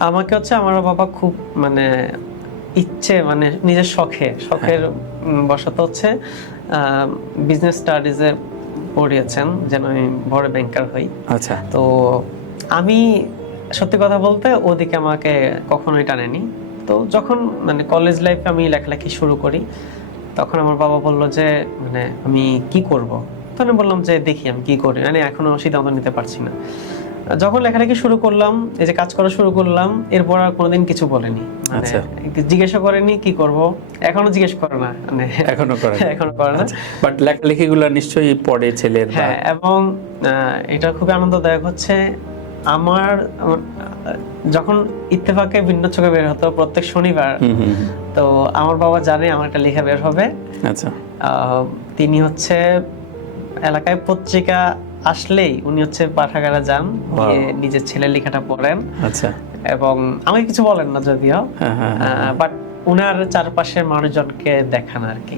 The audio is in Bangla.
আমাকে হচ্ছে আমার বাবা খুব মানে ইচ্ছে মানে নিজের শখের বশত হচ্ছে বিজনেস স্টাডিজে পড়িয়েছেন যেন আমি বড় ব্যাংকার হই। আচ্ছা। তো আমি সত্যি কথা বলতে ওদিকে আমাকে কখনোই টানেনি। তো যখন মানে কলেজ লাইফে আমি লেখালেখি শুরু করি তখন আমার বাবা বলল যে মানে আমি কি করব। তখন আমি বললাম যে দেখি আমি কি করি, মানে এখনো সিদ্ধান্ত নিতে পারছি না। যখন লেখালেখি শুরু করলাম, এই যে কাজ করা শুরু করলাম, এরপর আর কোনোদিন কিছু বলেনি, মানে আচ্ছা। জিজ্ঞাসা করেনি কি করব, এখনো জিজ্ঞেস করে না, মানে এখনো করে না? এখনো করে না। বাট লেখালেখিগুলো নিশ্চয়ই পড়ে ছেলের? হ্যাঁ, এবং এটা খুবই আনন্দদায়ক হচ্ছে আমার যখন ইত্তেফাকে ভিন্ন চোখে বের হতো প্রত্যেক শনিবার, তো আমার বাবা জানে আমার একটা লেখা বের হবে। আচ্ছা। তিনি হচ্ছে এলাকায় পত্রিকা আসলেই উনি হচ্ছে পাঠাগারে যান, গিয়ে নিজের ছেলের লেখাটা পড়েন। আচ্ছা। এবং আমাকে কিছু বলেন না যদিও, হ্যাঁ, হ্যাঁ, বাট উনার চারপাশের মানুষজনকে দেখান আর কি।